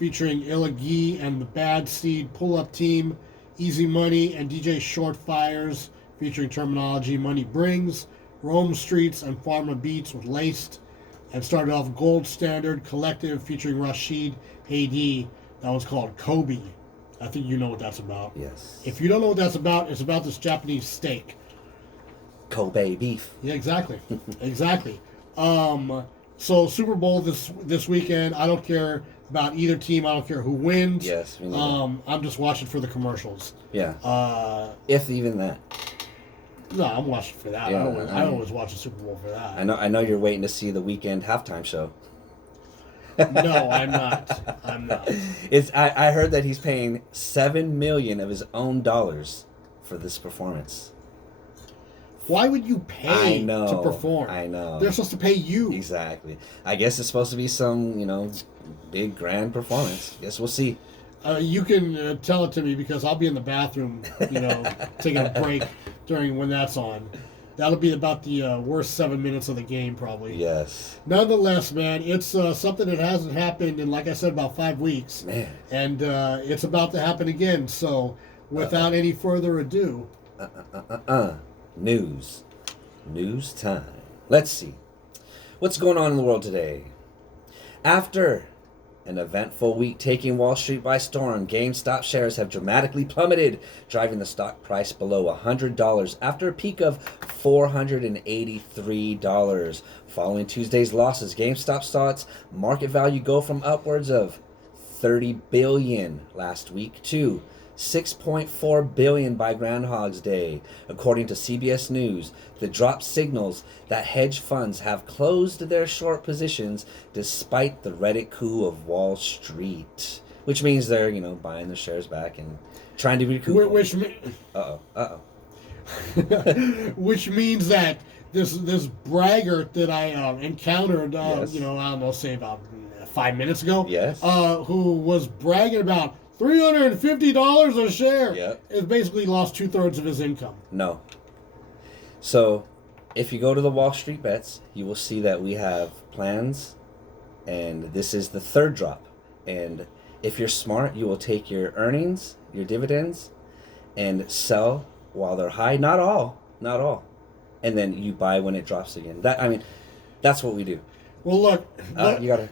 featuring Illagi and the Bad Seed Pull-Up Team, Easy Money and DJ Short Fires featuring Terminology Money Brings, Rome Streets and Pharma Beats with Laced, and started off Gold Standard Collective featuring Rashid Hadi. That was called Kobe. I think you know what that's about. Yes. If you don't know what that's about, it's about this Japanese steak. Kobe beef. Yeah, exactly. Exactly. So Super Bowl this weekend. I don't care about either team. I don't care who wins. Yes. I'm just watching for the commercials. Yeah. If even that. No, I'm watching for that. Yeah, I always watch the Super Bowl for that. I know you're waiting to see the weekend halftime show. No, I'm not. I'm not. I heard that he's paying $7 million of his own dollars for this performance. Why would you pay to perform? I know. They're supposed to pay you. Exactly. I guess it's supposed to be some, big grand performance. Guess we'll see. You can tell it to me because I'll be in the bathroom, taking a break during when that's on. That'll be about the worst 7 minutes of the game, probably. Yes. Nonetheless, man, it's something that hasn't happened in, like I said, about 5 weeks. Man. And it's about to happen again. So, without any further ado. News. News time. Let's see. What's going on in the world today? After an eventful week taking Wall Street by storm, GameStop shares have dramatically plummeted, driving the stock price below $100 after a peak of $483. Following Tuesday's losses, GameStop saw its market value go from upwards of $30 billion last week to $6.4 billion by Groundhog's Day. According to CBS News, the drop signals that hedge funds have closed their short positions despite the Reddit coup of Wall Street, which means they're, buying their shares back and trying to recoup. Which means that this braggart that I encountered, Yes. I don't know, say about 5 minutes ago, Yes. Who was bragging about $350 a share. Yep. It basically lost 2/3 of his income. No. So, if you go to the Wall Street Bets, you will see that we have plans, and this is the third drop. And if you're smart, you will take your earnings, your dividends, and sell while they're high. Not all. And then you buy when it drops again. That's what we do. Well, look. You gotta.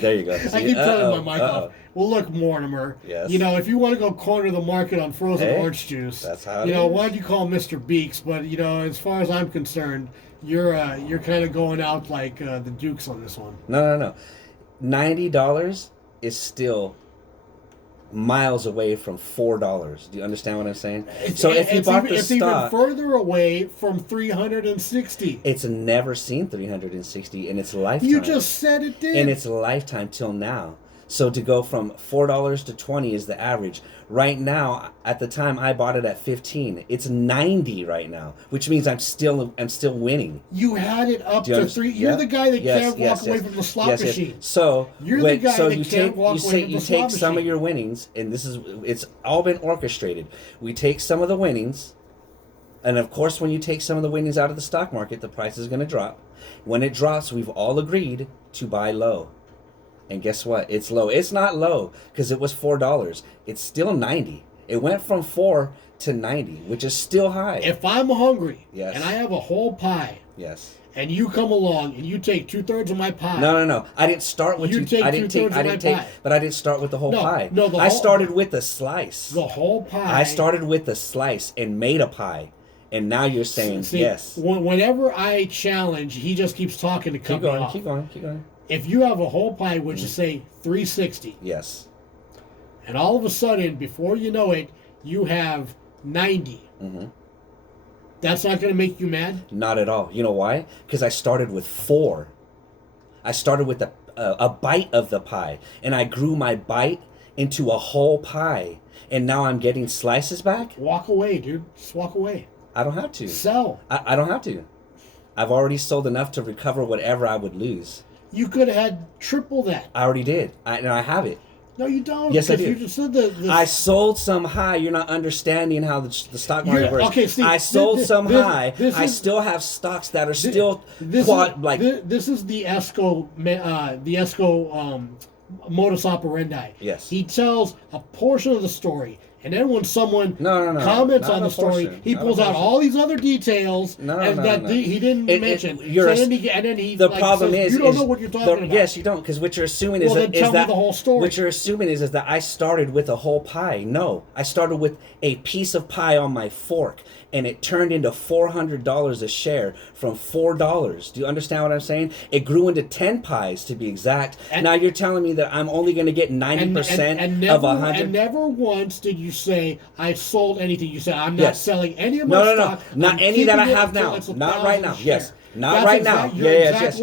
There you go. I keep turning my mic off. Well, look, Mortimer. Yes. If you want to go corner the market on frozen orange juice, that's how it is. Why don't you call Mr. Beeks? But as far as I'm concerned, you're kind of going out like the Dukes on this one. No. $90 is still miles away from $4. Do you understand what I'm saying? It's even further away from 360. It's never seen 360 in its lifetime. You just said it did. In its lifetime till now. So to go from $4 to $20 is the average. Right now, at the time I bought it at 15, it's 90 right now, which means I'm still winning. You had it up to 3. You're the guy that can't walk away from the slot machine. So you're the guy that can't walk away from the slot machine. You take some of your winnings, and it's all been orchestrated. We take some of the winnings, and of course, when you take some of the winnings out of the stock market, the price is going to drop. When it drops, we've all agreed to buy low. And guess what? It's low. It's not low because it was $4. It's still 90. It went from 4 to 90, which is still high. If I'm hungry, yes, and I have a whole pie, yes, and you come along and you take 2/3 of my pie. No. I didn't start with I didn't start with the whole pie. No, I started with the slice. The whole pie. I started with the slice and made a pie. And now you're saying yes. Whenever I challenge, he just keeps talking to cut me off. Keep going. If you have a whole pie, which is say 360, yes, and all of a sudden, before you know it, you have 90. Mm-hmm. That's not going to make you mad? Not at all. You know why? Because I started with 4. I started with a bite of the pie, and I grew my bite into a whole pie, and now I'm getting slices back? Walk away, dude. Just walk away. I don't have to. Sell. I don't have to. I've already sold enough to recover whatever I would lose. You could have had triple that. I already did. And I have it. No, you don't. Yes, I do. You just said I sold some high. You're not understanding how the stock market works. Okay, see, I sold some high. I still have stocks that are still This is the ESCO modus operandi. Yes. He tells a portion of the story. And then when someone No. comments Not on a the story, portion. he Not a pulls out portion. all these other details that he didn't mention. And then he the problem says, is you don't know what you're talking about. Yes, you don't, because what you're assuming is Well, then tell me the whole story. What you're assuming is that I started with a whole pie. No, I started with a piece of pie on my fork, and it turned into $400 a share from $4. Do you understand what I'm saying? It grew into 10 pies to be exact. And now you're telling me that I'm only going to get 90% of 100. And never once did you say I sold anything. You said I'm not selling any of my stock. Not any that I have now. Not right now. Yes. Not right now. Yes.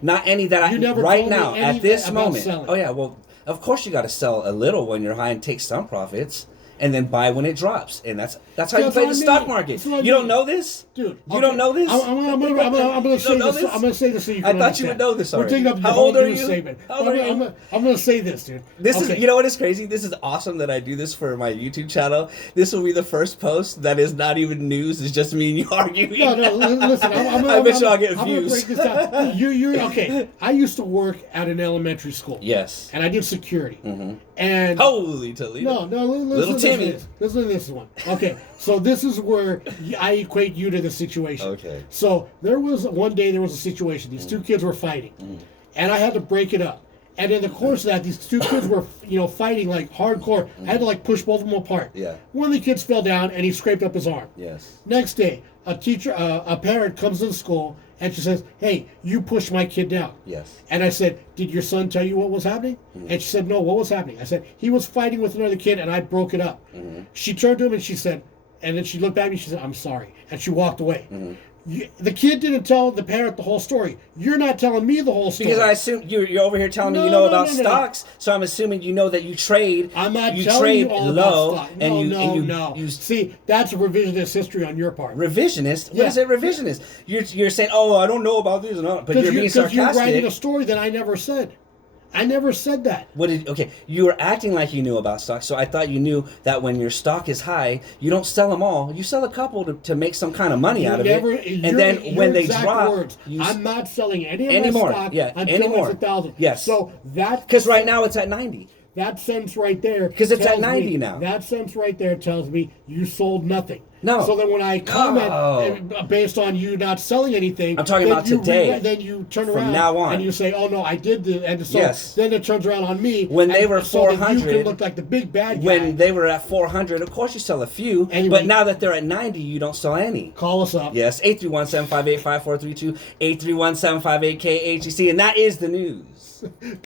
Not any that I right now at this moment. Oh yeah. Well, of course you got to sell a little when you're high and take some profits, and then buy when it drops, and that's how you play the stock market. You don't know this, dude. You don't know this. I'm gonna say this. I'm gonna say this so you can I thought you would know this already. We're taking up How old are you? I'm gonna say this, dude. This is, you know what is crazy? This is awesome that I do this for my YouTube channel. This will be the first post that is not even news. It's just me and you arguing. No, listen. I bet you I'll get views. I'm gonna break this down. You're okay. I used to work at an elementary school. Yes. And I did security. Mm-hmm. And holy Toledo. No, little Timmy. Listen to this one. Okay, so this is where I equate you to the situation. Okay. So one day there was a situation. These two kids were fighting, and I had to break it up. And in the course of that, these two kids were, fighting like hardcore. I had to push both of them apart. Yeah. One of the kids fell down and he scraped up his arm. Yes. Next day, a parent comes to the school and she says, "Hey, you pushed my kid down." Yes. And I said, "Did your son tell you what was happening?" And she said, "No, what was happening?" I said, "He was fighting with another kid and I broke it up." She turned to him and she said, and then she looked back at me and she said, "I'm sorry." And she walked away. The kid didn't tell the parent the whole story. You're not telling me the whole story. Because I assume you're over here telling me you know about stocks, so I'm assuming you know that you trade. I'm not you telling trade you all low, about stock. No. See, that's a revisionist history on your part. Revisionist? What is it revisionist? You're saying, oh, I don't know about this, but you're being sarcastic. Because you're writing a story that I never said. I never said that. You were acting like you knew about stocks, so I thought you knew that when your stock is high, you don't sell them all. You sell a couple to make some kind of money out of it. And then when they drop... I'm not selling any of my stock until it's 1,000. Yes. So that... Because right now it's at 90. That sentence right there... Because it's at 90 now. That sentence right there tells me you sold nothing. No. So then when I comment based on you not selling anything, I'm talking about today. Then you turn around from now on. and you say, "Oh no, I did this," and so then it turns around on me. When they were 400, so you can look like the big bad guy. When they were at 400, of course you sell a few. Anyway, but now that they're at 90, you don't sell any. Call us up. Yes, 831-758-5432, 831-758-KHEC, and that is the news.